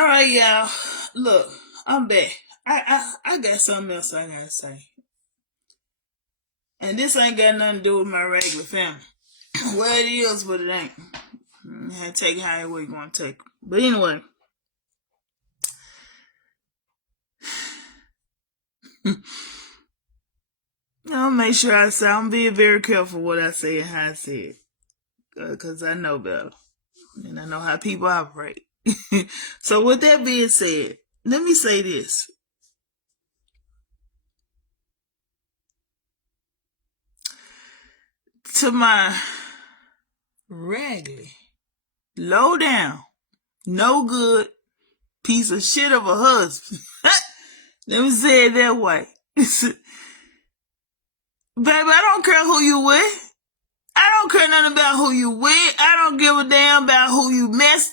All right, y'all. Look, I'm back. I got something else I gotta say. And this ain't got nothing to do with my regular family. Well, it is, but it ain't. You have to take it however you want to take it. But anyway. I'll make sure I'm being very careful what I say and how I say it. Because I know better. And I know how people operate. So with that being said, let me say this. To my raggedy, low down, no good piece of shit of a husband. Let me say it that way. Baby, I don't care who you with. I don't care nothing about who you with. I don't give a damn about who you mess.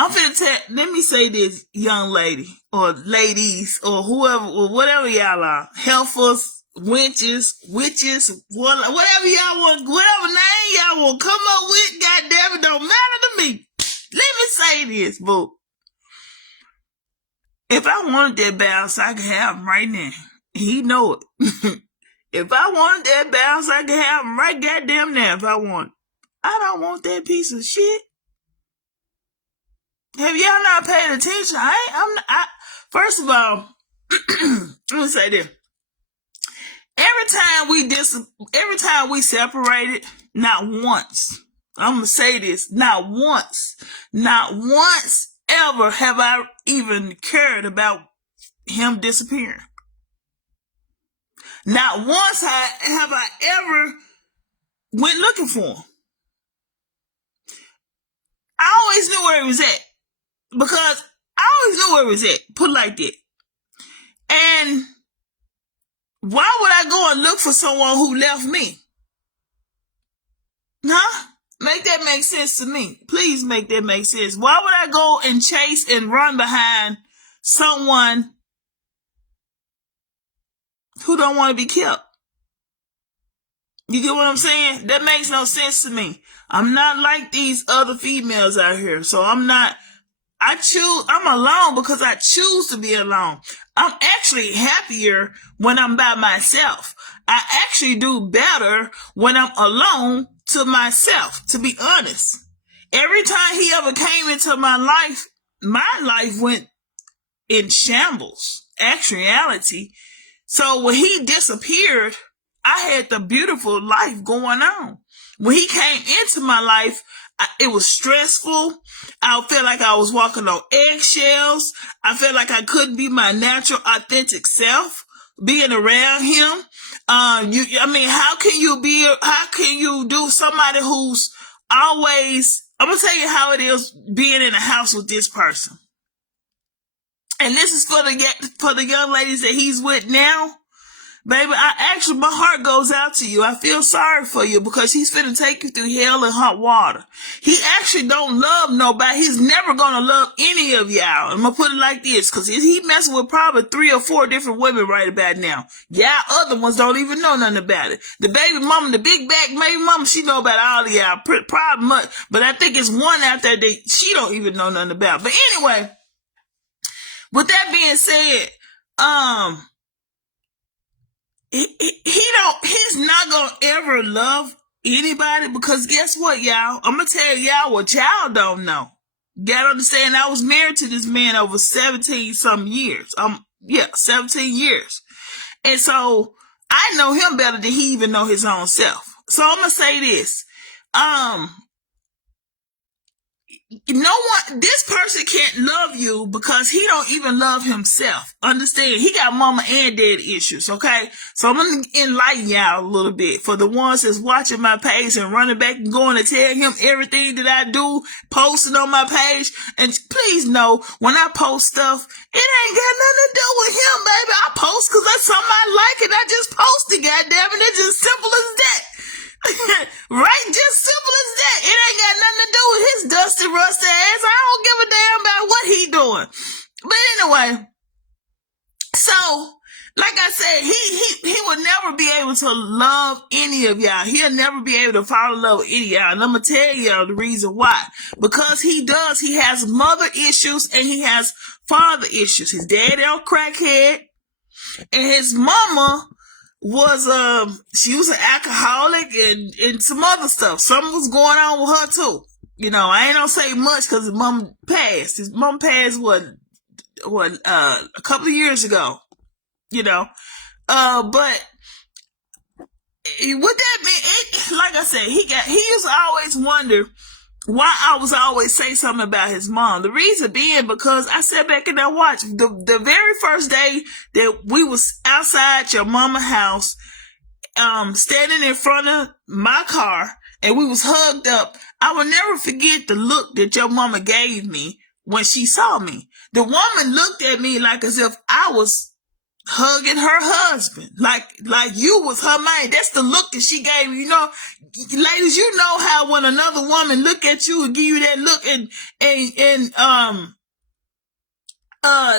I'm finna tell. Let me say this, young lady or ladies or whoever or whatever y'all are, helpers, witches, whatever y'all want, whatever name y'all want come up with. Goddamn it, don't matter to me. Let me say this, boo. If I wanted that bounce, I could have him right now. He know it. If I wanted that bounce, I could have him right goddamn now if I want. I don't want that piece of shit. Have y'all not paid attention? First of all, let me say this. Every time we separated, not once, I'm going to say this, not once ever have I even cared about him disappearing. Not once have I ever went looking for him. I always knew where he was at. Because I always knew where he was at. Put it like that. And why would I go and look for someone who left me? Huh? Make that make sense to me. Please make that make sense. Why would I go and chase and run behind someone who don't want to be kept? You get what I'm saying? That makes no sense to me. I'm not like these other females out here. So I'm alone because I choose to be alone. I'm actually happier when I'm by myself. I actually do better when I'm alone to myself, to be honest. Every time he ever came into my life went in shambles, actuality. So when he disappeared, I had the beautiful life going on. When he came into my life, it was stressful. I felt like I was walking on eggshells. I felt like I couldn't be my natural, authentic self being around him. How can you do somebody who's always, I'm going to tell you how it is being in a house with this person. And this is for the young ladies that he's with now. Baby, my heart goes out to you. I feel sorry for you because he's finna take you through hell and hot water. He actually don't love nobody. He's never gonna love any of y'all. I'm gonna put it like this, because he messing with probably 3 or 4 different women right about now. Y'all other ones don't even know nothing about it. The baby mama, the big back baby mama, she know about all of y'all. Probably much, but I think it's one out there that she don't even know nothing about. But anyway, with that being said, he's not gonna ever love anybody, because guess what, y'all? I'm gonna tell y'all what y'all don't know. You gotta understand, I was married to this man over 17 some years. 17 years. And so I know him better than he even know his own self. So I'm gonna say this. This person can't love you because he don't even love himself. Understand? He got mama and dad issues, okay? So I'm going to enlighten y'all a little bit. For the ones that's watching my page and running back and going to tell him everything that I do, posting on my page. And please know, when I post stuff, it ain't got nothing to do with him, baby. I post because that's something I like and I just posted, goddammit. It's just simple as that. Right? Just simple as that. It ain't got nothing to do with his dusty, rusty ass. I don't give a damn about what he doing. But anyway, so like I said, he would never be able to love any of y'all. He'll never be able to fall in love with any of y'all. And I'm going to tell y'all the reason why. Because he has mother issues and he has father issues. His daddy a crackhead and his mama was, she was an alcoholic and some other stuff. Something was going on with her too. You know, I ain't gonna say much because his mom passed. His mom passed, a couple of years ago. You know, but with that being, like I said, he used to always wonder why I was always say something about his mom. The reason being because I sat back and I watched the very first day that we was outside your mama house, standing in front of my car and we was hugged up. I will never forget the look that your mama gave me when she saw me. The woman looked at me like as if I was hugging her husband, like you was her man. That's the look that she gave me. You know, ladies, you know how when another woman look at you and give you that look and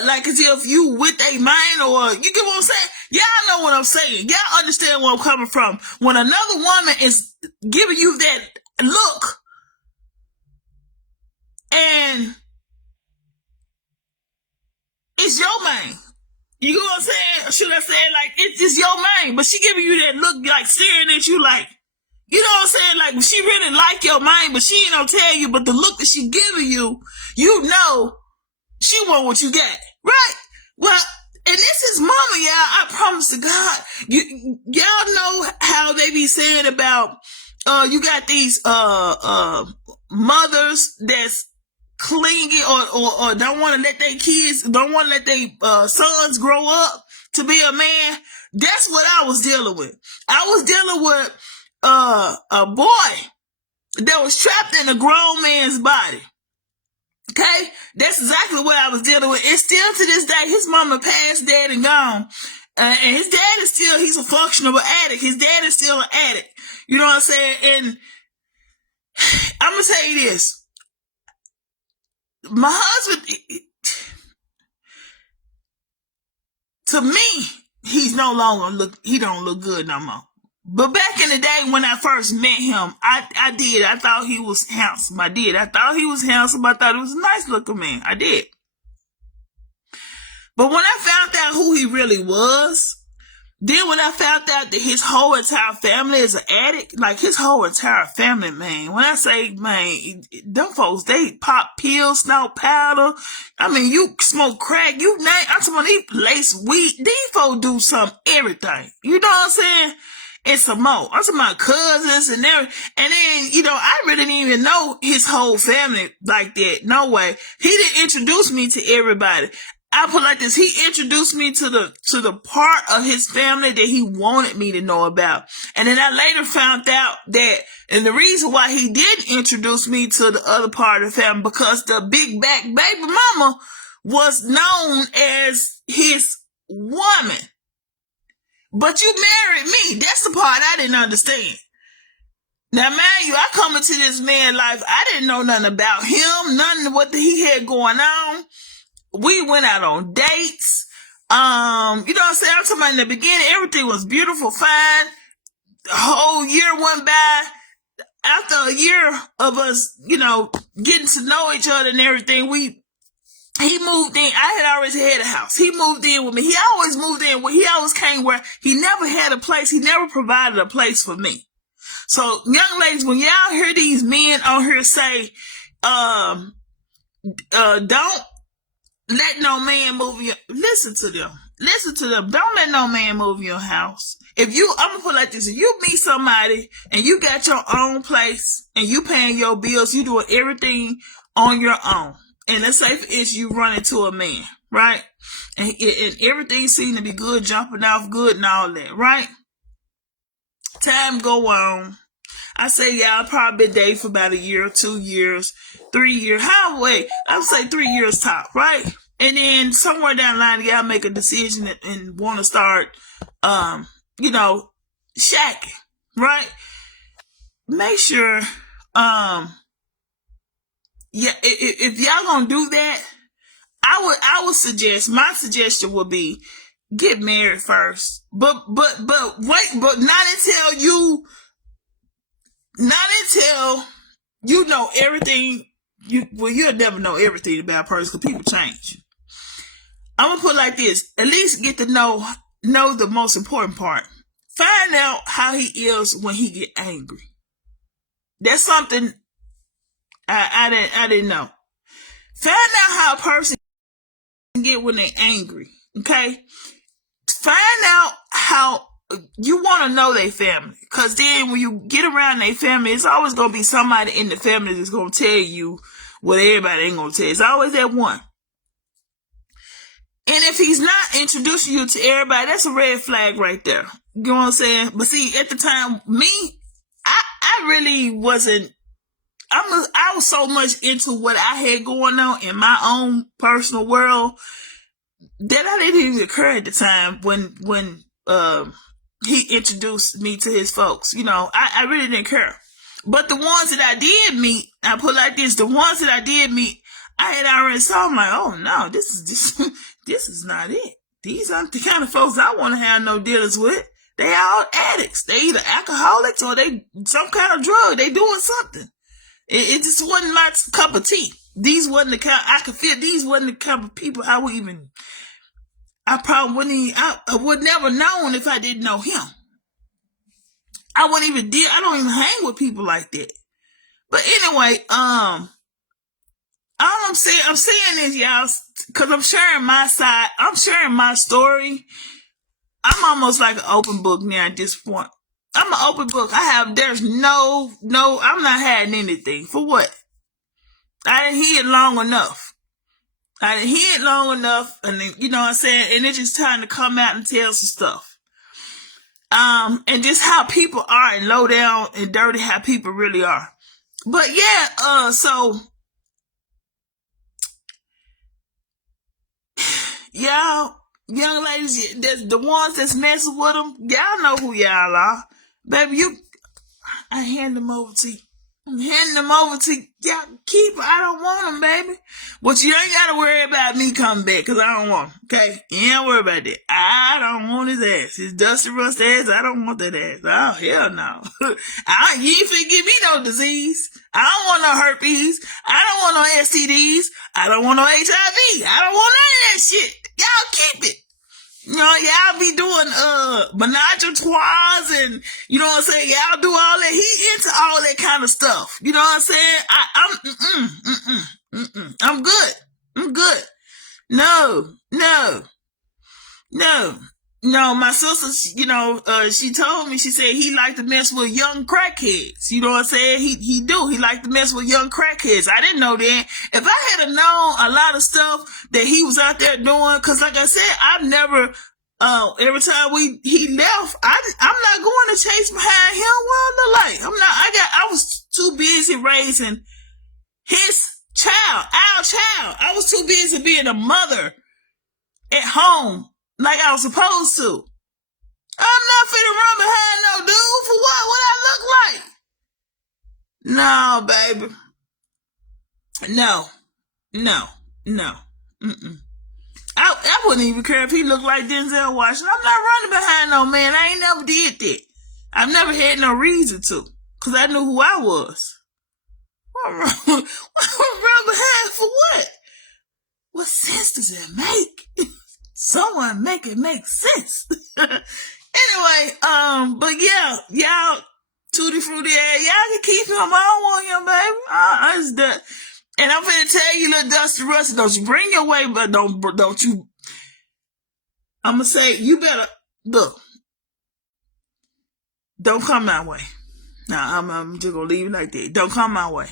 like as if you with a man, or you get what I'm saying? Y'all know what I'm saying. Y'all understand where I'm coming from. When another woman is giving you that look and it's your man. You know what I'm saying? Should I say like it's just your man? But she giving you that look like staring at you like, you know what I'm saying? Like she really like your man, but she ain't gonna tell you, but the look that she giving you, you know she want what you got. Right? Well, and this is mama, y'all. I promise to God. Y'all know how they be saying about you got these mothers that's clingy or don't want to let their kids, don't want to let their sons grow up to be a man. That's what I was dealing with. I was dealing with a boy that was trapped in a grown man's body. Okay? That's exactly what I was dealing with. And still to this day, his mama passed, dead and gone. And his dad is still, he's a functional addict. His dad is still an addict. You know what I'm saying? And I'm going to tell you this. My husband, to me, he don't look good no more. But back in the day when I first met him, I thought he was handsome. I thought he was handsome. I thought he was a nice looking man. I did. But when I found out who he really was, then when I found out that his whole entire family is an addict, like his whole entire family, man. When I say, man, them folks, they pop pills, snout powder. I mean, you smoke crack, you name, I'm talking about these lace weed. These folks do everything. You know what I'm saying? And some more. I'm talking about cousins and everything. And then, you know, I really didn't even know his whole family like that. No way. He didn't introduce me to everybody. I put it like this. He introduced me to the part of his family that he wanted me to know about. And then I later found out that, and the reason why he didn't introduce me to the other part of the family, because the big back baby mama was known as his woman. But you married me. That's the part I didn't understand. Now, mind you, I come into this man's life. I didn't know nothing about him, nothing of what he had going on. We went out on dates. You know what I'm saying? I'm talking about in the beginning, everything was beautiful, fine. The whole year went by. After a year of us, you know, getting to know each other and everything, he moved in. I had already had a house. He moved in with me. He always moved in where he always came where he never had a place. He never provided a place for me. So young ladies, when y'all hear these men on here say, don't let no man move your, listen to them. Listen to them. Don't let no man move your house. I'm gonna put it like this. If you meet somebody and you got your own place and you paying your bills, you doing everything on your own. And let's say if you run into a man, right? And everything seems to be good, jumping off good and all that, right? Time go on. I say y'all probably been dating for about a year, 2 years, 3 years. Wait, I would say 3 years top, right? And then somewhere down the line, y'all make a decision and want to start, you know, shacking, right? Make sure, yeah, if y'all gonna do that, I would suggest, my suggestion would be, get married first. But wait, but not until you know everything. You'll never know everything about a person because people change. I'm gonna put it like this: at least get to know the most important part. Find out how he is when he get angry. That's something I didn't know. Find out how a person get when they're angry. Okay, find out how you want to know their family, because then when you get around their family, it's always gonna be somebody in the family that's gonna tell you what everybody ain't gonna tell you. It's always that one. And if he's not introducing you to everybody, that's a red flag right there. You know what I'm saying? But see, at the time, I really wasn't. I was so much into what I had going on in my own personal world that I didn't even occur at the time when he introduced me to his folks. You know, I really didn't care. But the ones that I did meet, I put it like this: the ones that I did meet, I had already saw. I'm like, oh no, this is not it. These aren't the kind of folks I want to have no dealings with. They all addicts. They either alcoholics or they some kind of drug. They doing something. It just wasn't my cup of tea. These wasn't the kind I could feel. These wasn't the kind of people I would even. I probably wouldn't even. I would never known if I didn't know him. I wouldn't even deal. I don't even hang with people like that. But anyway, all I'm saying is, y'all, because I'm sharing my side. I'm sharing my story. I'm almost like an open book now at this point. I'm an open book. There's no, I'm not hiding anything. For what? I didn't hear it long enough. And then, you know what I'm saying? And it's just time to come out and tell some stuff. And just how people are and low down and dirty, how people really are. But yeah, so, y'all, young ladies, the ones that's messing with them, y'all know who y'all are. Baby, I hand them over to you. I'm handing them over to y'all. Keep it. I don't want them, baby. But you ain't got to worry about me coming back, because I don't want them. Okay? You ain't worry about that. I don't want his ass. His dusty rust ass, I don't want that ass. Oh, hell no. You ain't finna give me no disease. I don't want no herpes. I don't want no STDs. I don't want no HIV. I don't want none of that shit. Y'all keep it. You know, y'all be doing menage a trois and, you know what I'm saying, y'all do all that. He into all that kind of stuff. You know what I'm saying? I'm good. I'm good. No, my sister, you know, she told me, she said he liked to mess with young crackheads. You know what I'm saying? He do. He liked to mess with young crackheads. I didn't know that. If I had known a lot of stuff that he was out there doing, cause like I said, I've never, every time he left, I'm not going to chase behind him. What the like? I was too busy raising his child, our child. I was too busy being a mother at home like I was supposed to. I'm not finna run behind no dude for what? What I look like? No, baby. No. I wouldn't even care if he looked like Denzel Washington. I'm not running behind no man. I ain't never did that. I've never had no reason to, because I knew who I was. What run behind for what? What sense does it make? Someone make it make sense. Anyway, but yeah, y'all, tutti frutti ass, y'all can keep him. I don't want him, baby. It's done. And I'm gonna tell you, little Dusty Rusty, don't you bring your way, but don't you. I'm gonna say, you better look. Don't come my way. Now I'm just gonna leave it like that. Don't come my way.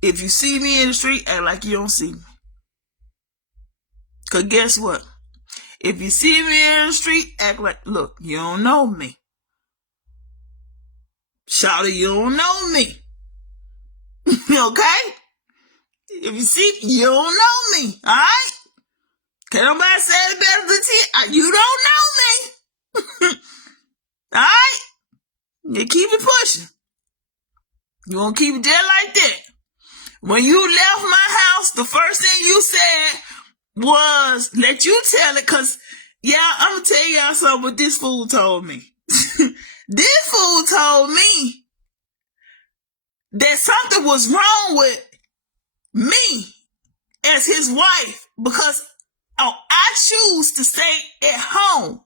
If you see me in the street, act like you don't see me. Cause guess what? If you see me in the street, act like, look, you don't know me. Shawty, you don't know me. Okay? If you see me, you don't know me. Alright? Can't nobody say it better than you. You don't know me. Alright? You keep it pushing. You won't keep it there like that. When you left my house, the first thing you said was, let you tell it, because y'all, I'm gonna tell y'all something what this fool told me. This fool told me that something was wrong with me as his wife because I choose to stay at home.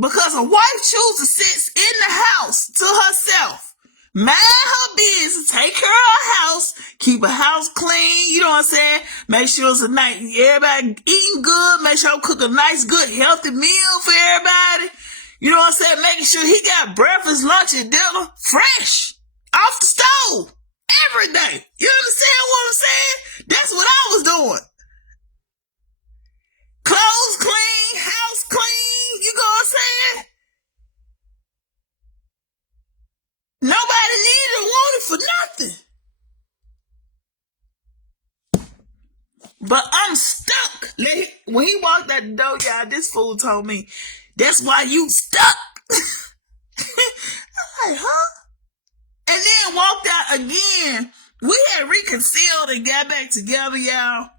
Because a wife chooses to sit in the house to herself, mind her business, take care of her house, keep her house clean, you know what I'm saying? Make sure it's a nice, everybody eating good, make sure I cook a nice, good, healthy meal for everybody. You know what I'm saying? Making sure he got breakfast, lunch, and dinner fresh off the stove every day. You understand what I'm saying? That's what I was doing. Clothes clean, house clean, you know what I'm saying? Nobody needed or wanted for nothing. But I'm stuck. When he walked out the door, y'all, this fool told me, that's why you stuck. I'm like, huh? And then walked out again. We had reconciled and got back together, y'all.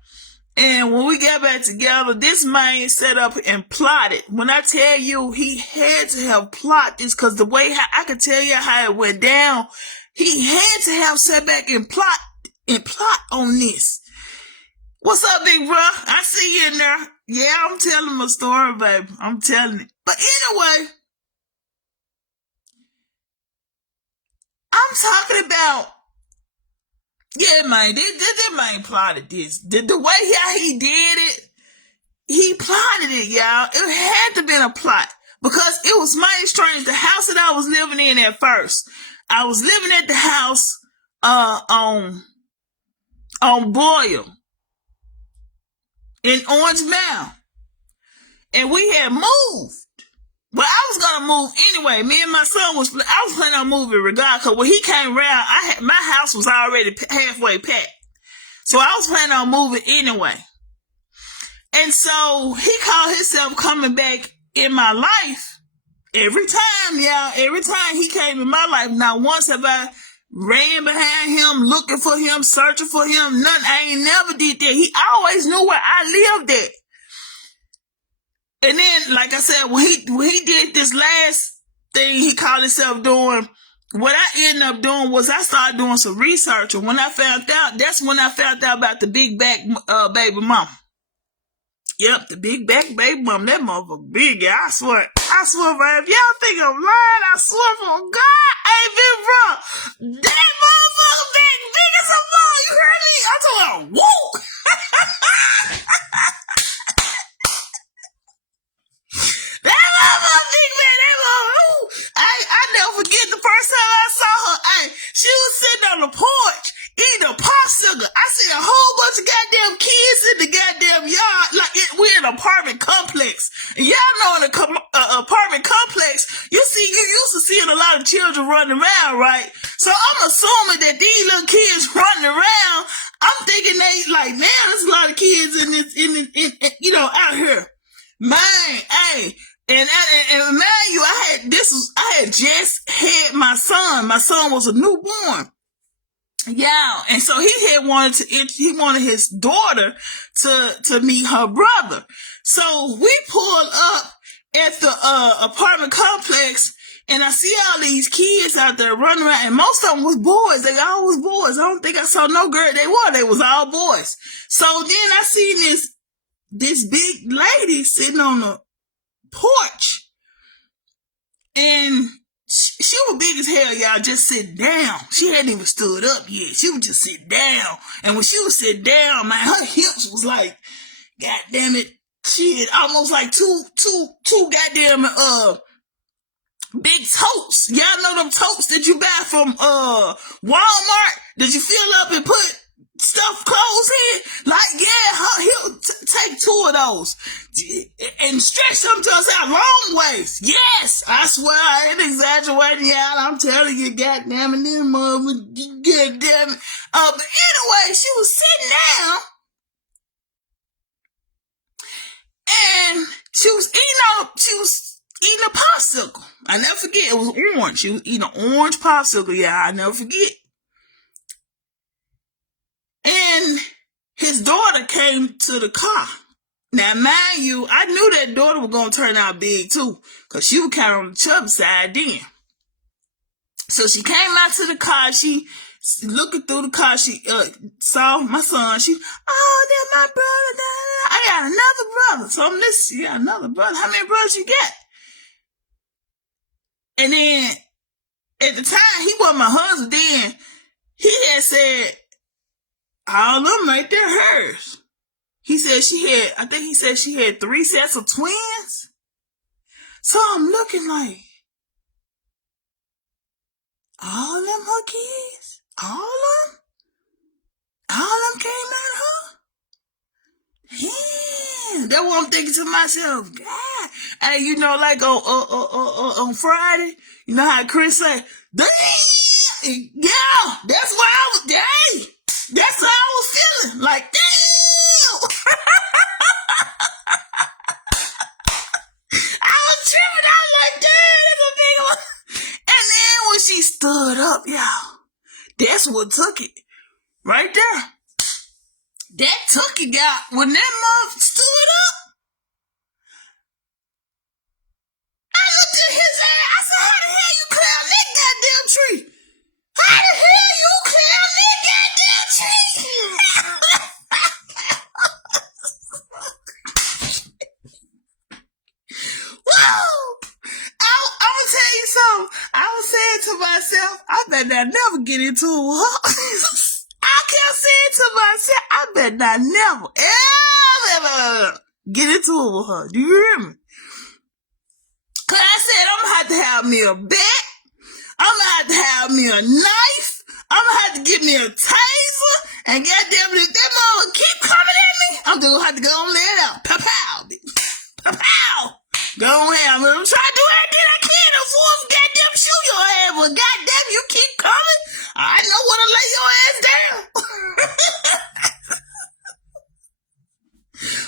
And when we got back together, this man set up and plotted. When I tell you he had to have plotted this, because the way I could tell you how it went down, he had to have sat back and plot on this. What's up, big bro? I see you in there. Yeah, I'm telling my story, baby. I'm telling it. But anyway, I'm talking about, yeah, man, that man plotted this. The way how he did it, he plotted it, y'all. It had to been a plot because it was mighty strange. The house that I was living in at first, I was living at the house on Boyle in Orange Mound, and we had moved. But I was gonna move anyway. Me and my son I was planning on moving regardless. Cause when he came around, my house was already halfway packed, so I was planning on moving anyway. And so he called himself coming back in my life every time, y'all. Every time he came in my life, not once have I ran behind him, looking for him, searching for him. Nothing. I ain't never did that. He always knew where I lived at. And then, like I said, when he did this last thing he called himself doing, what I ended up doing was I started doing some research. And when I found out, that's when I found out about the big back baby mama. Yep, the big back baby mama. That motherfucker big, yeah. I swear, man. If y'all think I'm lying, I swear for God, ain't been bro. That motherfucker big as a mother. You heard me? I told her, whoa. That motherfucker big man, that motherfucker. I never forget the first time I saw her. She was sitting on the porch eating a popsicle. I see a whole bunch of goddamn kids in the goddamn yard. Like we're in an apartment complex. And y'all know in an apartment complex, you used to seeing a lot of children running around, right? So I'm assuming that these little kids running around, I'm thinking they like, man, there's a lot of kids in this, out here. Man, hey. And man, I had just had my son. My son was a newborn. Yeah, and so he wanted his daughter to meet her brother. So we pulled up at the apartment complex, and I see all these kids out there running around, and most of them was boys. They all was boys. I don't think I saw no girl. They was all boys. So then I seen this big lady sitting on the porch, and she was big as hell, y'all, just sitting down. She hadn't even stood up yet. She was just sitting down. And when she was sitting down, man, her hips was like, God damn it, shit, almost like two goddamn big totes. Y'all know them totes that you buy from Walmart that you fill up and put stuff clothes in? Like, yeah, he'll take two of those and stretch them to us out long ways. Yes, I swear I ain't exaggerating, y'all. I'm telling you, goddamn it, them mother, goddamn it. But anyway, she was sitting down and she was eating a popsicle. I never forget. It was orange. She was eating an orange popsicle, y'all. I never forget. And his daughter came to the car. Now, mind you, I knew that daughter was going to turn out big too, because she was kind of on the chubby side then. So she came out to the car. She looking through the car. She saw my son. She, oh, that's my brother. I got another brother. So I'm listening. You got another brother. How many brothers you got? And then at the time, he was my husband. Then he had said, all of them right there hers. He said I think he said she had 3 sets of twins. So I'm looking like, all of them her kids? All of them? All of them came out of her? Yeah. That's what I'm thinking to myself. God. Hey, you know, like on Friday, you know how Chris say, damn! Yeah, that's why I was, dang! That's how I was feeling. Like, damn! I was tripping. I was like, damn, that's a nigga. And then when she stood up, y'all, that's what took it. Right there. That took it, y'all. When that mother stood up, I looked at his ass. I said, how the hell you climb that goddamn tree? How the hell you climb that goddamn tree? Whoa! I'm gonna tell you something. I was saying to myself, I better not never get into it with her. I kept saying to myself, I better not never, ever get into it with her. Do you hear me? Cause I said, I'm gonna have to have me a bat. I'm gonna have to have me a knife. I'm gonna have to get me a taser. And goddamn it, if that mother keep coming at me, I'm just gonna have to go and let it out. Pow-pow, bitch. Pow-pow. Go ahead. I'm gonna try to do everything I can before I goddamn shoot your ass. But goddamn, you keep coming, I know when to lay your ass down.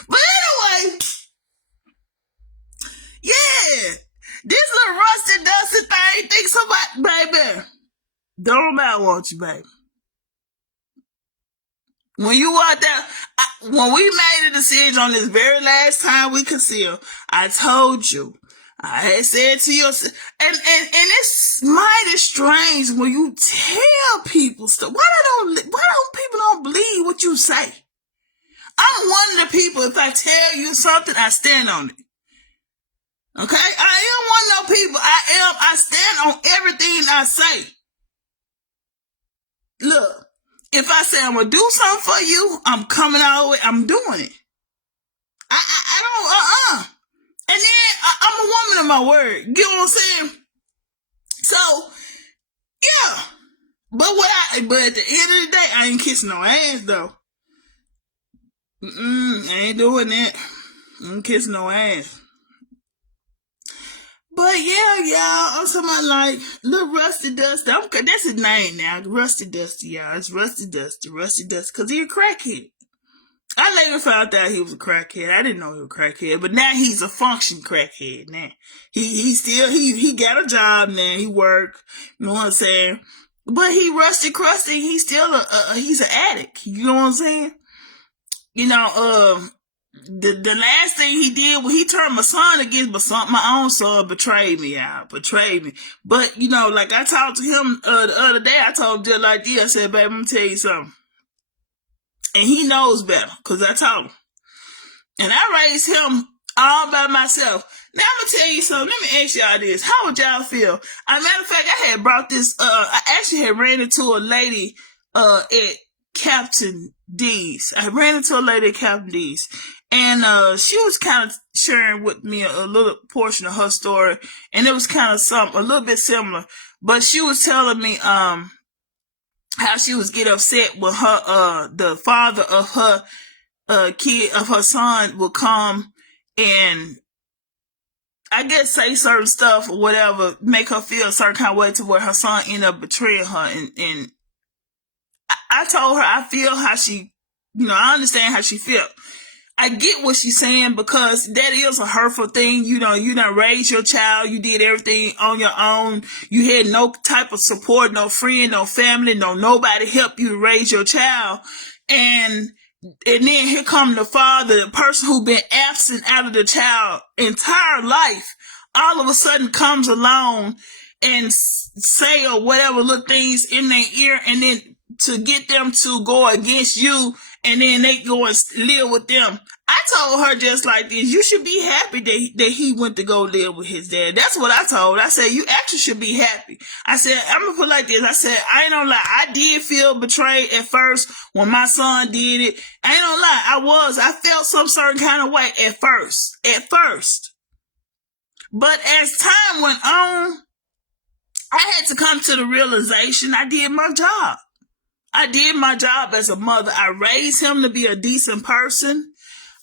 But anyway, yeah. This little rusty dusty thing thinks somebody, baby, don't nobody want you, baby. When you out there, when we made a decision on this very last time we concealed, I told you, I had said to you, and it's mighty strange when you tell people stuff. Why don't people don't believe what you say? I'm one of the people, if I tell you something, I stand on it. Okay? I am one of those people. I stand on everything I say. Look, if I say I'm going to do something for you, I'm coming all the way. I'm doing it. I don't, And then I'm a woman of my word. Get what I'm saying? So, yeah. But at the end of the day, I ain't kissing no ass, though. I ain't doing that. I ain't kissing no ass. But yeah, y'all, I'm talking about like little Rusty Dusty. That's his name now, Rusty Dusty, y'all. It's Rusty Dusty, because he a crackhead. I later found out he was a crackhead. I didn't know he was a crackhead, but now he's a function crackhead. Now he got a job now. He work. You know what I'm saying? But he rusty crusty. He's still he's an addict. You know what I'm saying? You know, the last thing he did when he turned my son against my own son betrayed me. But you know, like I talked to him the other day. I told him just like this. I said, "Baby, I'm gonna tell you something," and he knows better because I told him. And I raised him all by myself. Now I'm gonna tell you something. Let me ask y'all this: how would y'all feel? As a matter of fact, I had brought this. I actually had ran into a lady at Captain D's. I ran into a lady at Captain D's. And she was kind of sharing with me a little portion of her story, and it was kind of a little bit similar. But she was telling me how she was getting upset when her the father of her her son would come and I guess say certain stuff or whatever, make her feel a certain kind of way to where her son ended up betraying her. And I told her I feel how she, I understand how she felt. I get what she's saying because that is a hurtful thing. You done raised your child. You did everything on your own. You had no type of support, no friend, no family, nobody help you to raise your child. And And then here come the father, the person who been absent out of the child entire life, all of a sudden comes along and say or whatever little things in their ear, and then to get them to go against you, and then they go and live with them. I told her just like this, you should be happy that he went to go live with his dad. That's what I told her. I said, you actually should be happy. I said, I'm going to put it like this. I said, I ain't gonna lie. I did feel betrayed at first when my son did it. I ain't gonna lie. I felt some certain kind of way at first. But as time went on, I had to come to the realization I did my job. I did my job as a mother. I raised him to be a decent person.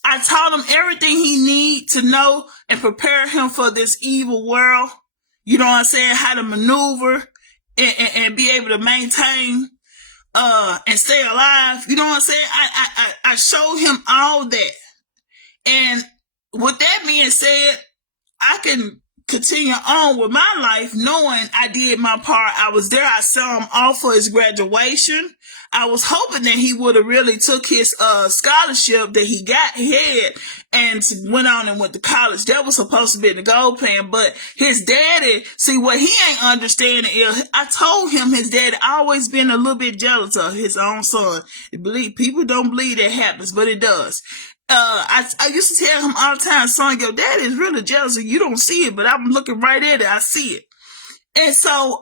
I taught him everything he need to know and prepare him for this evil world. You know what I'm saying? How to maneuver and be able to maintain and stay alive. You know what I'm saying? I showed him all that. And with that being said, I can continue on with my life knowing I did my part. I was there. I saw him off for his graduation. I was hoping that he would have really took his scholarship that he had and went on and went to college. That was supposed to be the goal plan. But his daddy, see, what he ain't understanding is, I told him his daddy always been a little bit jealous of his own son. People don't believe that happens, but it does. I used to tell him all the time, son, your daddy is really jealous and you don't see it, but I'm looking right at it. I see it. And so,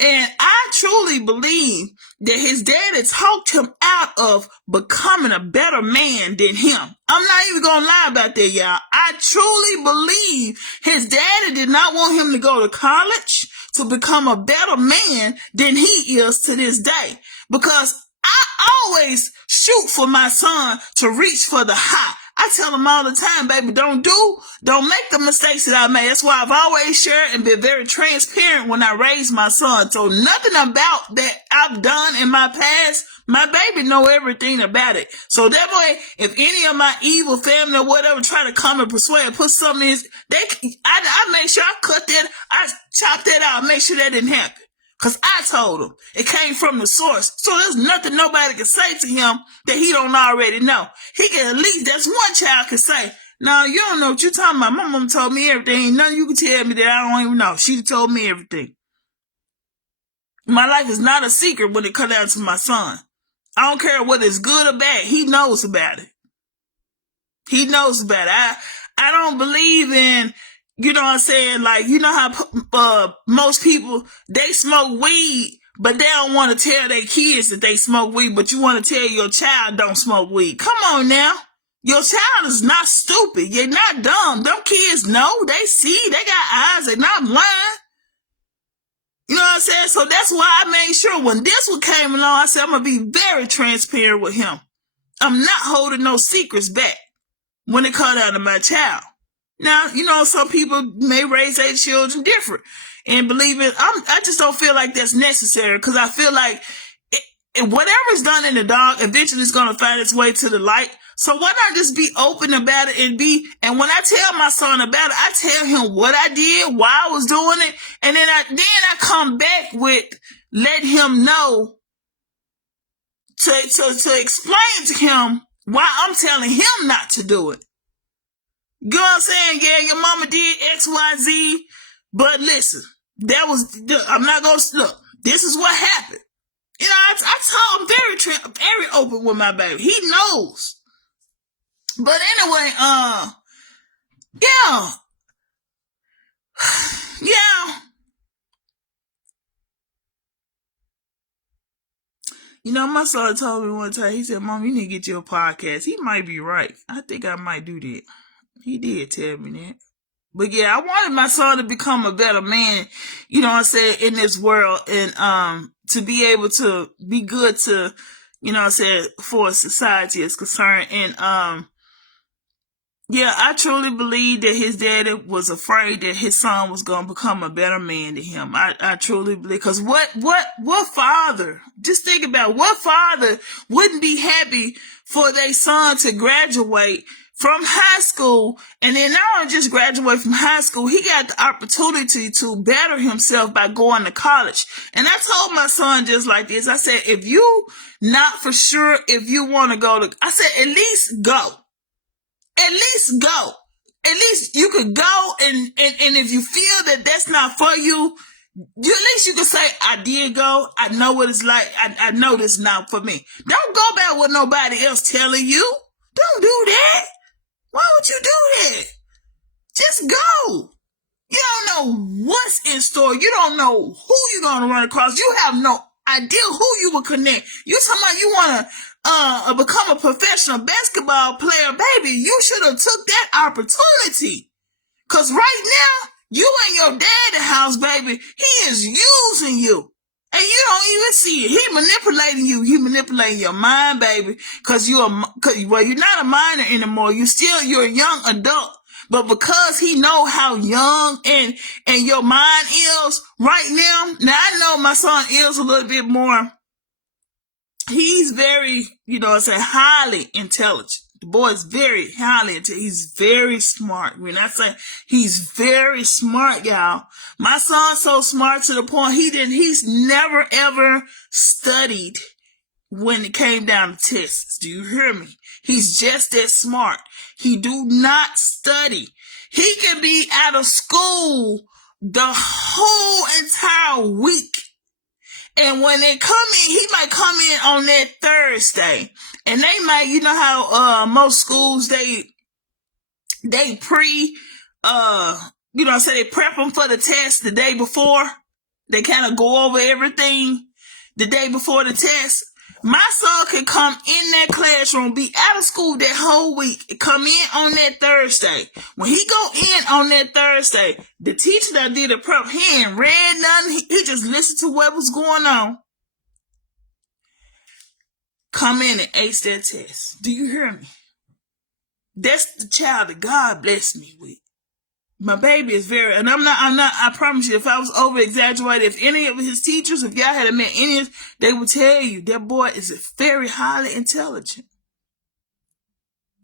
and I truly believe that his daddy talked him out of becoming a better man than him. I'm not even going to lie about that, y'all. I truly believe his daddy did not want him to go to college to become a better man than he is to this day. Because I always shoot for my son to reach for the high. I tell him all the time, baby, don't make the mistakes that I made. That's why I've always shared and been very transparent when I raised my son. So nothing about that I've done in my past, my baby know everything about it. So that way, if any of my evil family or whatever try to come and persuade, put something in, I make sure I cut that, I chop that out, make sure that didn't happen. Because I told him. It came from the source. So there's nothing nobody can say to him that he don't already know. He can at least, that's one child can say, no, you don't know what you're talking about. My mom told me everything. Ain't nothing you can tell me that I don't even know. She told me everything. My life is not a secret when it comes down to my son. I don't care whether it's good or bad. He knows about it. He knows about it. I don't believe in, you know what I'm saying? Like, you know how most people, they smoke weed, but they don't want to tell their kids that they smoke weed, but you want to tell your child don't smoke weed. Come on now. Your child is not stupid. You're not dumb. Them kids know. They see. They got eyes. They're not blind. You know what I'm saying? So that's why I made sure when this one came along, I said, I'm going to be very transparent with him. I'm not holding no secrets back when it comes down to my child. Now, you know, some people may raise their children different and believe it. I just don't feel like that's necessary because I feel like whatever's done in the dark, eventually it's going to find its way to the light. So why not just be open about it and when I tell my son about it, I tell him what I did, why I was doing it. And then I come back with let him know to explain to him why I'm telling him not to do it. You know what I'm saying? Yeah, your mama did X, Y, Z. But listen, I'm not going to, look, this is what happened. You know, I told him very open with my baby. He knows. But anyway, yeah. You know, my son told me one time, he said, Mom, you need to get you a podcast. He might be right. I think I might do that. He did tell me that. But yeah, I wanted my son to become a better man, you know what I'm saying, in this world and to be able to be good to, you know what I'm saying, for society is concerned. And yeah, I truly believe that his daddy was afraid that his son was going to become a better man than him. I truly believe, because what father, just think about what father wouldn't be happy for their son to graduate from high school, and then not only just graduate from high school, he got the opportunity to better himself by going to college. And I told my son just like this. I said, if you not for sure if you want to go to, I said, at least go. At least go. At least you could go, and if you feel that that's not for you, at least you can say, I did go. I know what it's like. I know this not for me. Don't go back with nobody else telling you. Don't do that. Why would you do that? Just go. You don't know what's in store. You don't know who you're going to run across. You have no idea who you will connect. You talking about you want to become a professional basketball player, baby. You should have took that opportunity. Because right now, you in your daddy's house, baby. He is using you. And you don't even see it. He manipulating you. He manipulating your mind, baby. Cause you're not a minor anymore. You're a young adult. But because he know how young and your mind is right now. Now I know my son is a little bit more. He's very, highly intelligent. The boy is very highly intelligent. He's very smart. When I say he's very smart, y'all. My son's so smart to the point he's never ever studied when it came down to tests. Do you hear me? He's just that smart. He do not study. He can be out of school the whole entire week. And when they come in, he might come in on that Thursday. And they might, you know how most schools, they they prep them for the test the day before. They kind of go over everything the day before the test. My son can come in that classroom, be out of school that whole week, come in on that Thursday. When he go in on that Thursday, the teacher that did the prep, he ain't read nothing. He just listened to what was going on. Come in and ace that test. Do you hear me? That's the child that God blessed me with. My baby is and I'm not, I promise you, if I was over exaggerated, if any of his teachers, if y'all had met any of, they would tell you that boy is very highly intelligent.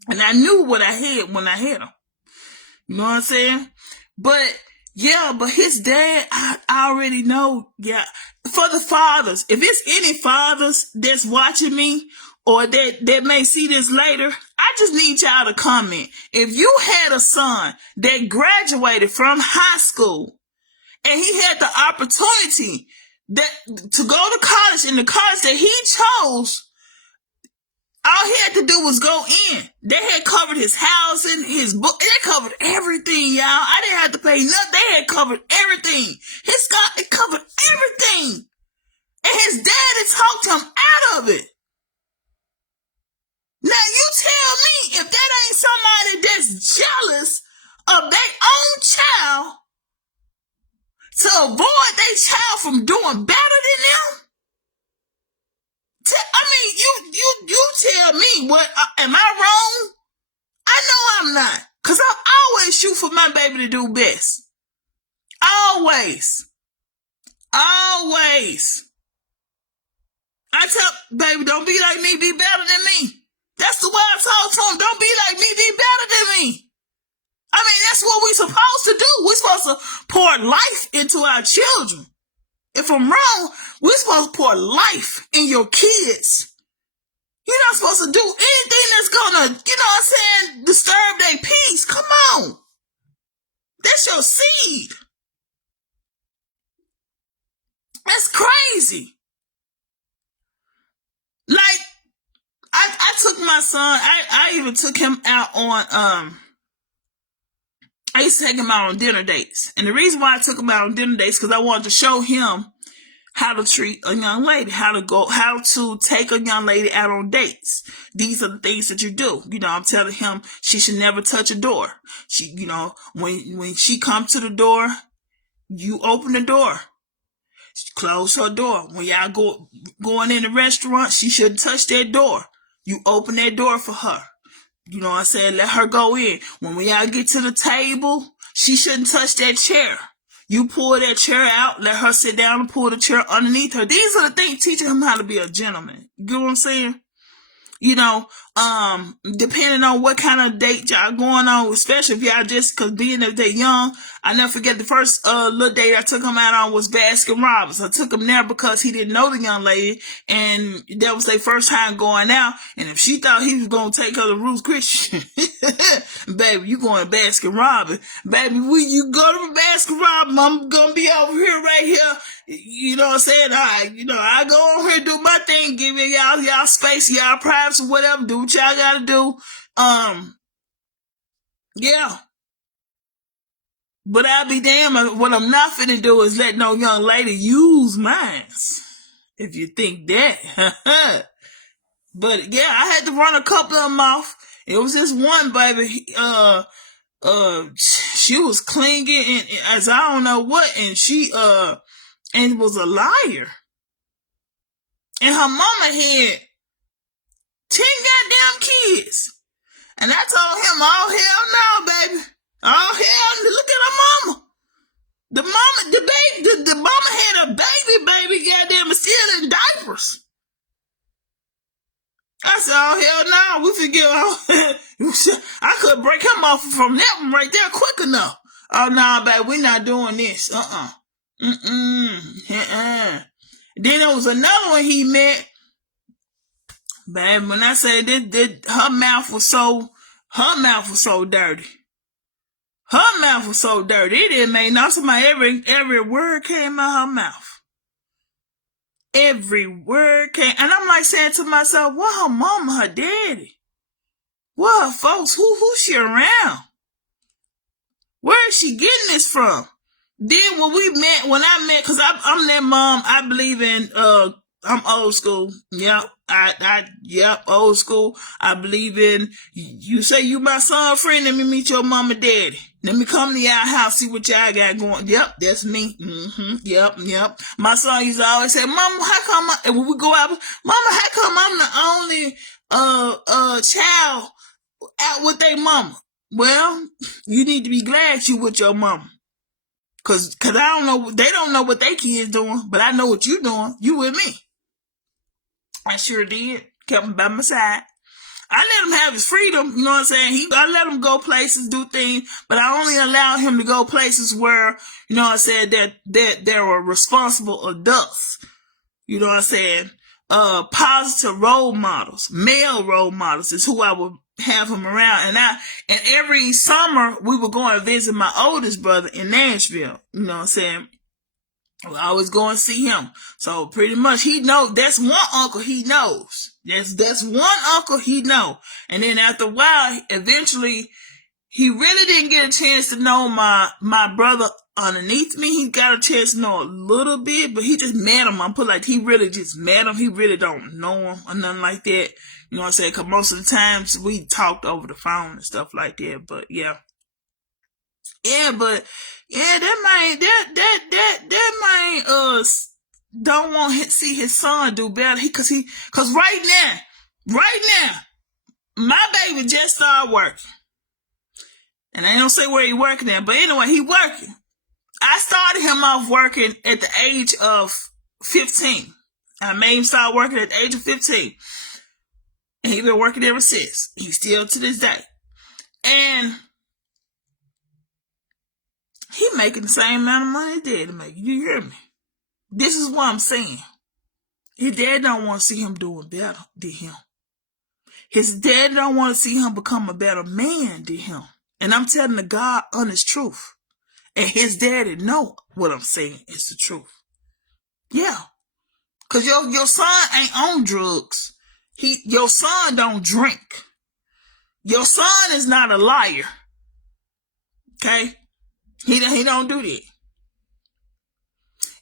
And I knew what I had when I had him. You know what I'm saying? But his dad, I already know, for the fathers, if it's any fathers that's watching me, or that may see this later, I just need y'all to comment. If you had a son that graduated from high school and he had the opportunity to go to college, in the college that he chose, all he had to do was go in. They had covered his housing, his book. They covered everything, y'all. I didn't have to pay nothing. They had covered everything. It covered everything. And his daddy talked him out of it. Now you tell me if that ain't somebody that's jealous of their own child to avoid their child from doing better than them. You tell me what, am I wrong? I know I'm not, because I always shoot for my baby to do best. Always. I tell baby, don't be like me, be better than me. That's the way I talk to him. Don't be like me, be better than me. I mean, that's what we're supposed to do. We're supposed to pour life into our children. If I'm wrong, we're supposed to pour life in your kids. You're not supposed to do anything that's gonna, disturb their peace. Come on. That's your seed. That's crazy. Like, I took my son, I even took him out on, I used to take him out on dinner dates. And the reason why I took him out on dinner dates, because I wanted to show him how to treat a young lady, how to take a young lady out on dates. These are the things that you do. I'm telling him she should never touch a door. She, when she comes to the door, you open the door. Close her door. When y'all going in the restaurant, she shouldn't touch that door. You open that door for her. You know what I'm saying? Let her go in. When y'all get to the table, she shouldn't touch that chair. You pull that chair out, let her sit down and pull the chair underneath her. These are the things teaching him how to be a gentleman. You get what I'm saying? Depending on what kind of date y'all going on, especially if y'all just, cause being that they're young, I never forget the first little date I took him out on was Baskin Robbins. I took him there because he didn't know the young lady, and that was their first time going out. And if she thought he was gonna take her to Ruth's Christian, baby, you going to Baskin Robbins, baby. When you go to Baskin Robbins, I'm gonna be over here, right here. You know what I'm saying? I go on here, do my thing, give y'all space, y'all privacy, whatever, do what y'all gotta do. Yeah. But I'll be damned, what I'm not finna do is let no young lady use mine. If you think that. But yeah, I had to run a couple of them off. It was this one baby, she was clinging and as I don't know what, and she and was a liar. And her mama had 10 goddamn kids. And I told him, oh hell no, baby. Oh hell, look at her mama. The mama had a baby, goddamn, still in diapers. I said, oh hell no, we forget. I could break him off from that one right there quick enough. Oh no, baby, we're not doing this. Then there was another one he met. Baby, when I say this, her mouth was so dirty. Her mouth was so dirty. It didn't make no somebody every word came out her mouth. Every word came, and I'm like saying to myself, what her mama, her daddy? What her folks? Who she around? Where is she getting this from? Then when I met, cause I'm that mom, I believe in, I'm old school. Yep. Old school. I believe in, you say you my son friend, let me meet your mama and daddy. Let me come to y'all house, see what y'all got going. Yep, that's me. Yep. My son used to always say, Mama, how come and when we go out, Mama, how come I'm the only child out with their mama? Well, you need to be glad you with your mama. Cause I don't know, they don't know what they kids doing, but I know what you doing. You with me. I sure did. Kept him by my side. I let him have his freedom, you know what I'm saying? I let him go places, do things, but I only allow him to go places where, you know what I'm saying, that there were responsible adults. You know what I'm saying? Positive role models, male role models is who I would have him around. And every summer we would go and visit my oldest brother in Nashville. You know what I'm saying? We always go and see him. So pretty much he knows, that's one uncle he knows. That's one uncle he know. And then after a while, eventually, he really didn't get a chance to know my brother underneath me. He got a chance to know a little bit, but he just met him. I'm put like he really just met him. He really don't know him or nothing like that. You know what I'm saying? Cause most of the times we talked over the phone and stuff like that. But yeah. Yeah, but yeah, that man don't want to see his son do better. Cause right now, my baby just started working. And I don't say where he working at, but anyway, he working. I started him off working at the age of 15. I made him start working at the age of 15. And he been working ever since. He's still to this day. And he making the same amount of money his daddy making. You hear me? This is what I'm saying. His dad don't want to see him doing better than him. His dad don't want to see him become a better man than him. And I'm telling the God honest truth. And his daddy know what I'm saying is the truth. Yeah. Cause your son ain't on drugs. Your son don't drink. Your son is not a liar. Okay? He don't do that.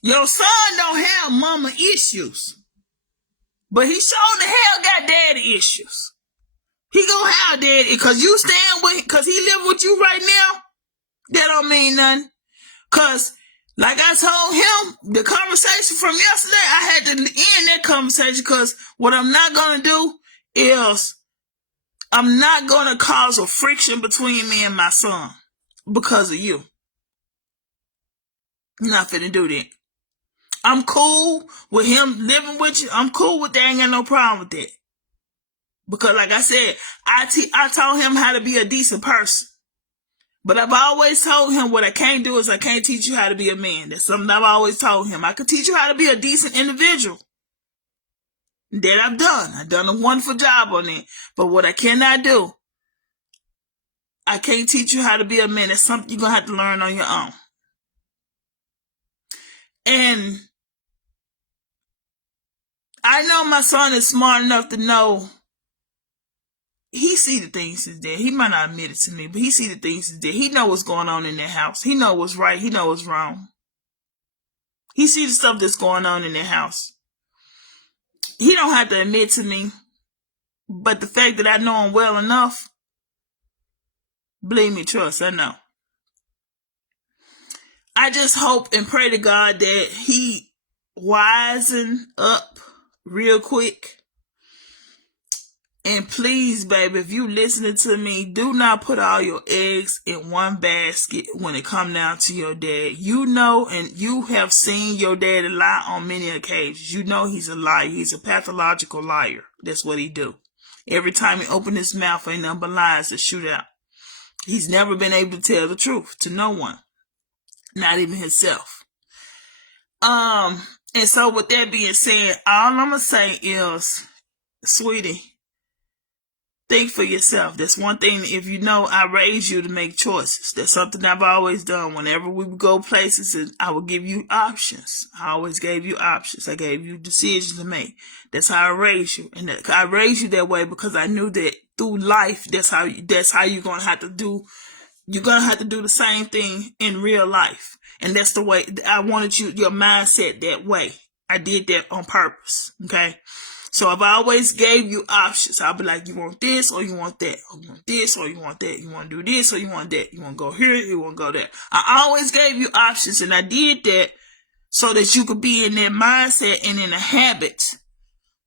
Your son don't have mama issues. But he sure the hell got daddy issues. He gonna have daddy, cause you stand with, cause he live with you right now. That don't mean nothing. Cause, like I told him, the conversation from yesterday, I had to end that conversation, cause what I'm not gonna do is, I'm not gonna cause a friction between me and my son because of you. I'm not finna do that. I'm cool with him living with you. I'm cool with that. I ain't got no problem with that. Because like I said, I told him how to be a decent person. But I've always told him what I can't do is I can't teach you how to be a man. That's something I've always told him. I could teach you how to be a decent individual. That I've done. I've done a wonderful job on it. But what I cannot do, I can't teach you how to be a man. That's something you're going to have to learn on your own. And I know my son is smart enough to know he see the things that's there. He might not admit it to me, but he see the things that's there. He know what's going on in that house. He know what's right. He know what's wrong. He see the stuff that's going on in that house. He don't have to admit to me, but the fact that I know him well enough, believe me, trust, I know. I just hope and pray to God that he wisen up real quick. And please, baby, if you listening to me, do not put all your eggs in one basket when it come down to your dad. You know, and you have seen your daddy lie on many occasions. You know he's a liar. He's a pathological liar. That's what he do. Every time he open his mouth, ain't nothing but lies to shoot out. He's never been able to tell the truth to no one. Not even himself. And so with that being said, all I'm going to say is, sweetie, think for yourself. That's one thing. If you know, I raised you to make choices. That's something I've always done. Whenever we would go places, and I would give you options. I always gave you options. I gave you decisions to make. That's how I raised you. And I raised you that way because I knew that through life, that's how you're going to have to do. You're going to have to do the same thing in real life. And that's the way I wanted your mindset that way. I did that on purpose. Okay. So if I always gave you options, I'll be like, you want this or you want that, or you want this or you want that, you want to do this or you want that, you want to go here, you want to go there. I always gave you options, and I did that so that you could be in that mindset and in a habit.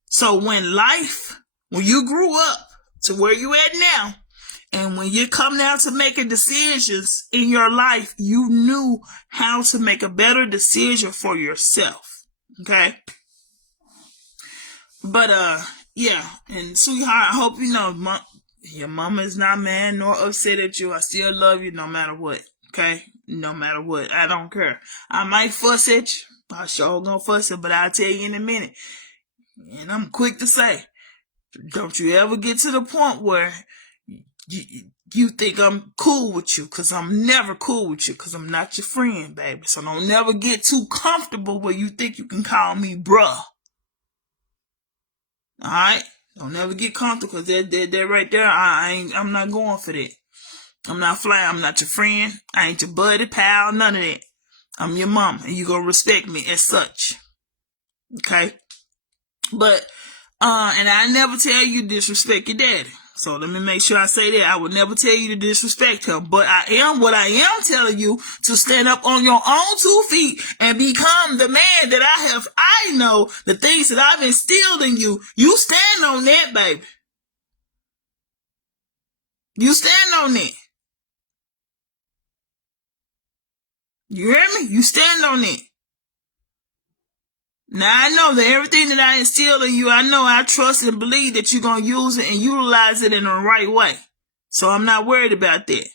So when you grew up to where you at now, and when you come down to making decisions in your life, you knew how to make a better decision for yourself. Okay? But, yeah. And sweetheart, I hope you know your mama is not mad nor upset at you. I still love you no matter what. Okay? No matter what. I don't care. I might fuss at you. I sure gonna fuss it, but I'll tell you in a minute. And I'm quick to say, don't you ever get to the point where you think I'm cool with you, because I'm never cool with you, because I'm not your friend, baby. So don't never get too comfortable where you think you can call me bruh. Alright? Don't never get comfortable, because that right there, I'm not going for that. I'm not flying. I'm not your friend. I ain't your buddy, pal, none of that. I'm your mom, and you gonna respect me as such. Okay? But, and I never tell you disrespect your daddy. So let me make sure I say that. I would never tell you to disrespect him. But I am telling you to stand up on your own 2 feet and become the man that I know the things that I've instilled in you. You stand on that, baby. You stand on that. You hear me? You stand on it. Now, I know that everything that I instill in you, I trust and believe that you're going to use it and utilize it in the right way. So I'm not worried about that.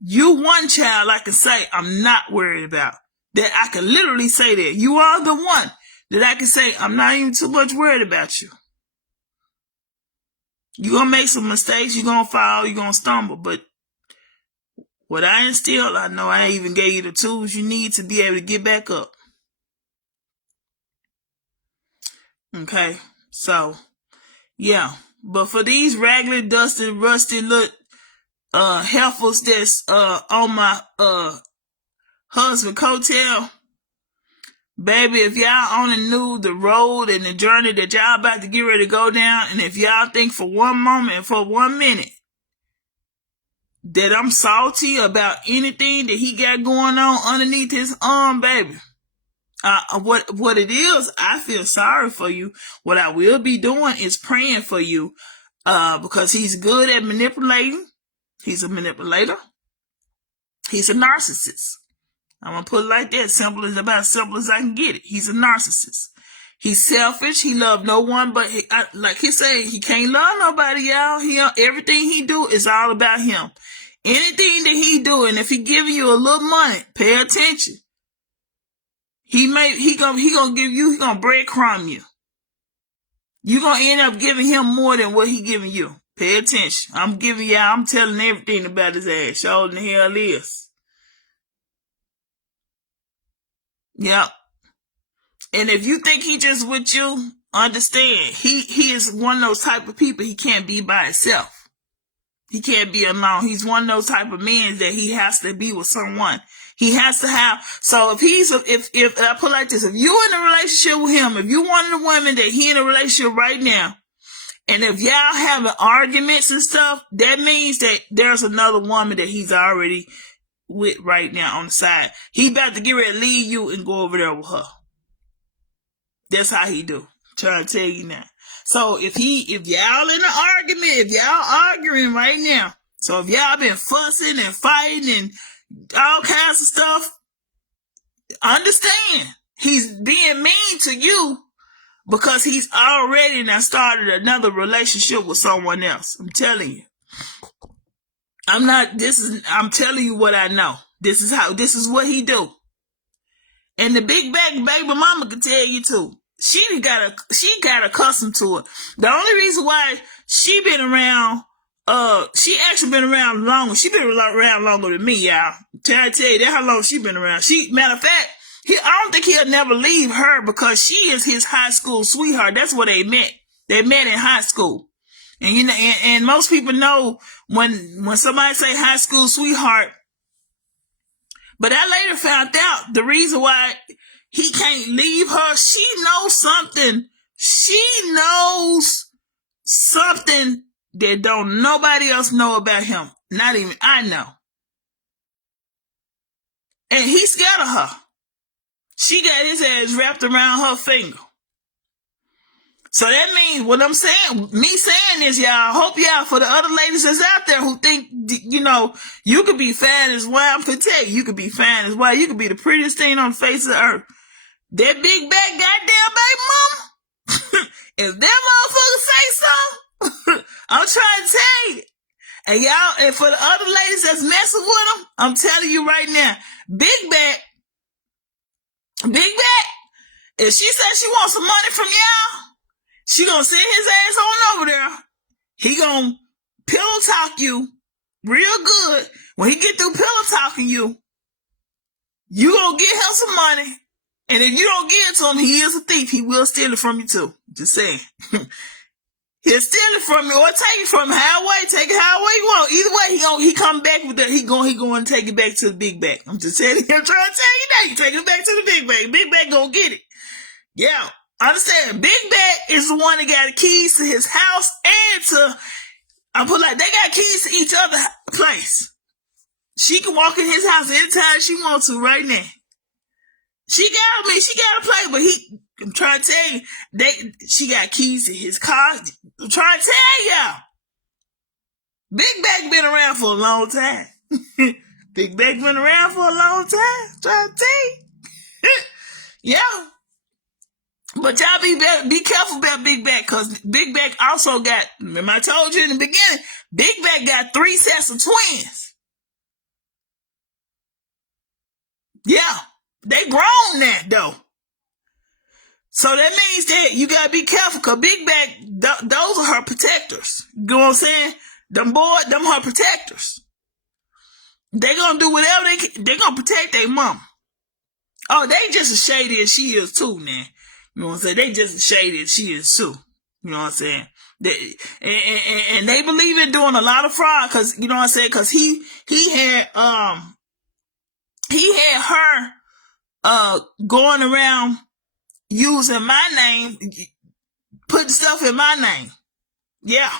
You one child I can say I'm not worried about. That I can literally say that. You are the one that I can say I'm not even too much worried about you. You're going to make some mistakes. You're going to fall. You're going to stumble. But what I instilled, I know I even gave you the tools you need to be able to get back up. Okay, so, yeah. But for these raggedy, dusty, rusty little heifers that's on my husband coattail, baby, if y'all only knew the road and the journey that y'all about to get ready to go down, and if y'all think for one moment, for 1 minute, that I'm salty about anything that he got going on underneath his arm, baby. What it is, I feel sorry for you. What I will be doing is praying for you, because he's good at manipulating. He's a manipulator. He's a narcissist. I'm gonna put it like that, about as simple as I can get it. He's a narcissist. He's selfish. He love no one but like he say, he can't love nobody, y'all. Everything he do is all about him. Anything that he do, and if he giving you a little money, pay attention. He gonna breadcrumb you. You gonna end up giving him more than what he giving you. Pay attention. I'm telling everything about his ass. Sure the hell is. Yep. And if you think he just with you, understand, he is one of those type of people, he can't be by himself. He can't be alone. He's one of those type of men that he has to be with someone. He has to have, so if I put it like this, if you're in a relationship with him, if you're one of the women that he in a relationship right now, and if y'all having arguments and stuff, that means that there's another woman that he's already with right now on the side. He about to get ready to leave you and go over there with her. That's how he do. I'm trying to tell you now. So if y'all in an argument, if y'all arguing right now, so if y'all been fussing and fighting and all kinds of stuff, understand he's being mean to you because he's already now started another relationship with someone else. I'm telling you. I'm telling you what I know. This is what he do. And the big baby mama can tell you too. She got accustomed to it. The only reason why she been around, she actually been around longer. She been around longer than me, y'all. Tell you that how long she been around. Matter of fact, I don't think he'll never leave her because she is his high school sweetheart. That's where they met. They met in high school. And you know, and most people know when somebody say high school sweetheart. But I later found out the reason why he can't leave her. She knows something. She knows something that don't nobody else know about him. Not even I know. And he's scared of her. She got his ass wrapped around her finger. So that means what I'm saying, me saying this, y'all, I hope y'all, for the other ladies that's out there who think, you know, you could be fine as well. I'm gonna tell you could be fine as well. You could be the prettiest thing on the face of the earth. That big back goddamn baby mama, if that motherfucker say so, I'm trying to tell you. And y'all, and for the other ladies that's messing with him, I'm telling you right now, big back, if she says she wants some money from y'all, she gonna send his ass on over there. He gonna pillow talk you real good. When he get through pillow talking you, you gonna get him some money. And if you don't give it to him, he is a thief. He will steal it from you too. Just saying. He'll steal it from you or take it from him. Take it however you want. Either way, he come back with that. He going to take it back to the big bag. I'm just telling you. I'm trying to tell you now. You take it back to the big bag. Big bag gonna get it. Yeah. Understand, Big Bag is the one that got the keys to his house and they got keys to each other's place. She can walk in his house anytime she wants to right now. She got a place, but I'm trying to tell you, she got keys to his car. I'm trying to tell y'all. Big Bag been around for a long time. Big Bag been around for a long time. I'm trying to tell you. Yeah. But y'all be careful about Big Back, because Big Back also got, remember I told you in the beginning, Big Back got 3 sets of twins. Yeah, they grown now though. So that means that you gotta be careful, because Big Back, those are her protectors. You know what I'm saying? Them her protectors. They gonna do whatever they gonna protect their mom. Oh, they just as shady as she is too, man. You know what I'm saying? They just as shady as she is too. You know what I'm saying? And they believe in doing a lot of fraud, because, you know what I'm saying? Because he had her going around using my name, putting stuff in my name. Yeah.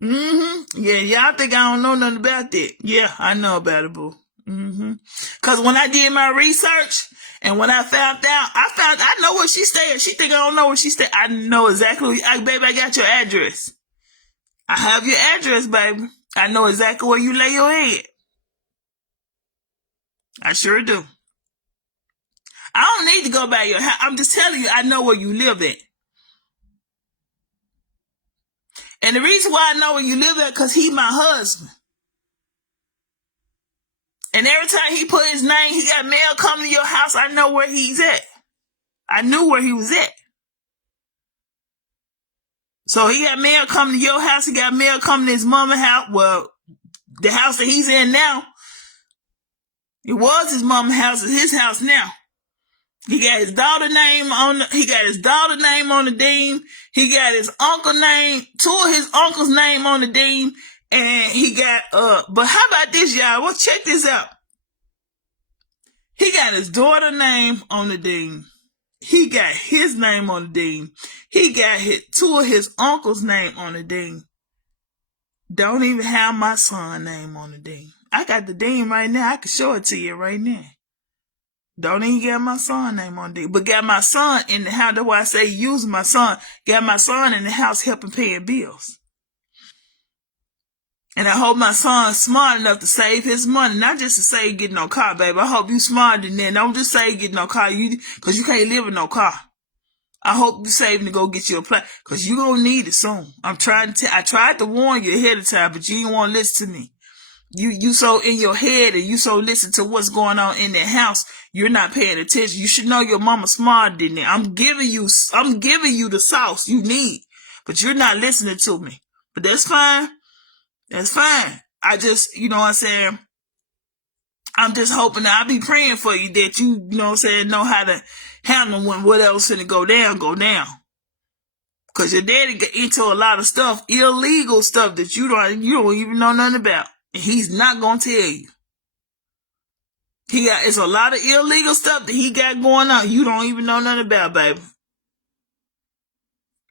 Yeah, y'all think I don't know nothing about that. Yeah, I know about it, boo. Because when I did my research, and when I found out, I know where she stayed. She think I don't know where she stayed. I know exactly. Baby, I got your address. I have your address, baby. I know exactly where you lay your head. I sure do. I don't need to go by your house. I'm just telling you, I know where you live at. And the reason why I know where you live at, because he my husband. And every time he put his name, he got mail coming to your house, I know where he's at. I knew where he was at. So he got mail coming to your house. He got mail coming to his mama's house. Well, the house that he's in now, it was his mama's house. It's his house now. He got his daughter name on the deed. He got his uncle name, two of his uncles' name on the deed. And he got, but how about this, y'all? Well, check this out. He got his daughter name on the deed. He got his name on the deed. He got two of his uncles' name on the deed. Don't even have my son's name on the deed. I got the deed right now. I can show it to you right now. Don't even get my son's name on the deed. But got my son in the house. That's why I say using my son. Got my son in the house helping paying bills. And I hope my son's smart enough to save his money. Not just to say get no car, baby. I hope you smarter than that. Don't just say get no car, because you can't live in no car. I hope you saving to go get you a plane, because you gonna need it soon. I tried to warn you ahead of time, but you didn't want to listen to me. You so in your head and you so listen to what's going on in their house, you're not paying attention. You should know your mama smarter than that. I'm giving you the sauce you need, but you're not listening to me. But that's fine. That's fine. I just, you know what I'm saying, I'm just hoping that I'll be praying for you that you know what I'm saying, know how to handle when whatever's finna go down. Cause your daddy get into a lot of stuff, illegal stuff that you don't even know nothing about. And he's not gonna tell you. It's a lot of illegal stuff that he got going on. You don't even know nothing about, baby.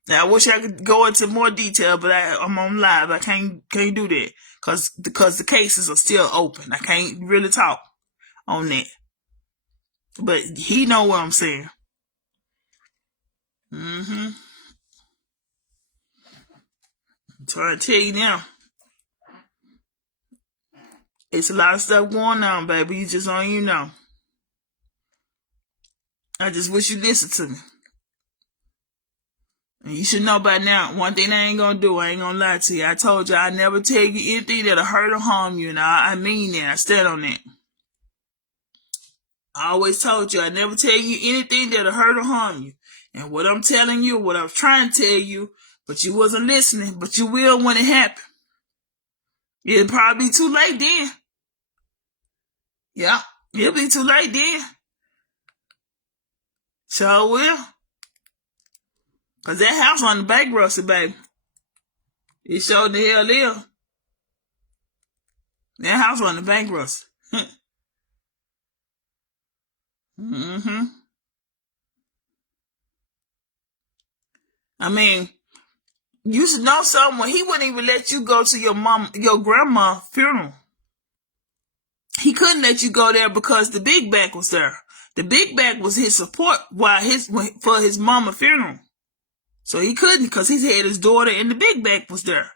Now, I wish I could go into more detail, but I'm on live. I can't do that because the cases are still open. I can't really talk on that. But he know what I'm saying. I'm trying to tell you now. It's a lot of stuff going on, baby. You just don't even know. I just wish you listened to me. And you should know by now, one thing I ain't gonna do, I ain't gonna lie to you. I told you I never tell you anything that'll hurt or harm you, and I mean that. I stand on that. I always told you I never tell you anything that'll hurt or harm you. And what I'm telling you, what I'm trying to tell you, but you wasn't listening, but you will when it happens. It'll probably be too late then. Yeah, it'll be too late then. Sure will. Cause that house on the bankruptcy, baby. It showed the hell is. That house on the bankruptcy. I mean, you should know something. He wouldn't even let you go to your grandma's funeral. He couldn't let you go there because the big back was there. The big back was his support for his mama funeral. So he couldn't because he had his daughter and the big back was there.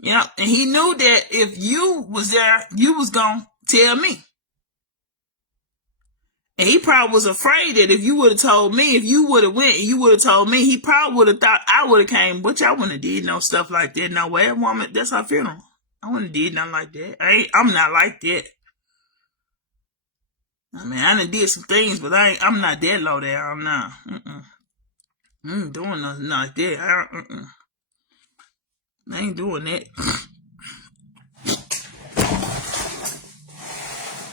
Yeah, and he knew that if you was there, you was gonna tell me. And he probably was afraid that if you would have told me, if you would have went and you would have told me, he probably would have thought I would have came, but I wouldn't have did no stuff like that. No way, woman, that's her funeral. I wouldn't have did nothing like that. I'm not like that. I mean, I done did some things, but I'm not that low there. I'm not. I ain't doing nothing like that. I ain't doing that.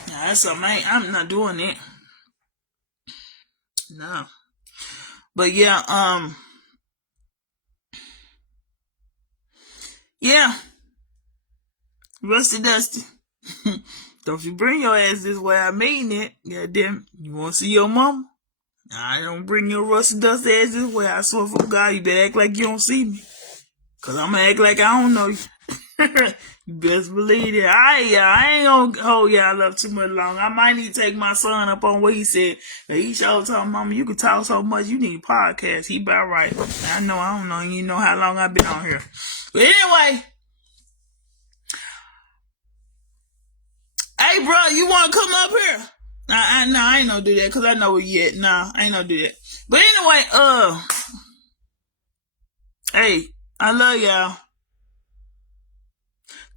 Nah, that's something I'm not doing that. No. But yeah, yeah. Rusty Dusty. Don't you bring your ass this way, I mean it. Goddamn, you wanna see your mama? I don't bring your Rusty Dusty ass this way. I swear for God, you better act like you don't see me. Cause I'm gonna act like I don't know you. You best believe it. I ain't gonna hold y'all up too much long. I might need to take my son up on what he said. He showed told Mama, you can talk so much, you need a podcast. He about right. I don't know. You know how long I've been on here. But anyway. Hey hey, bro, you want to come up here? I ain't gonna do that because I know it yet. Nah, I ain't gonna do that. But anyway, hey, I love y'all.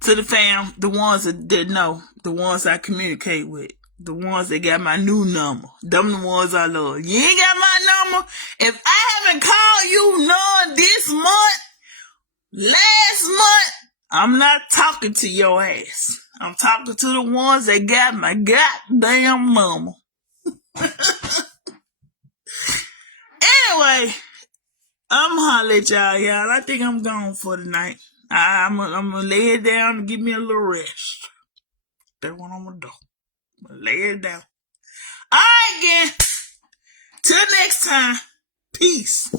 To the fam, the ones that know, the ones I communicate with, the ones that got my new number, them the ones I love. You ain't got my number. If I haven't called you none this month, last month, I'm not talking to your ass. I'm talking to the ones that got my goddamn mama. Anyway, I'm holler at y'all. I think I'm gone for the night. I'm gonna lay it down and give me a little rest. That's what I'm gonna do. I'm gonna lay it down. All right, again. Till next time. Peace.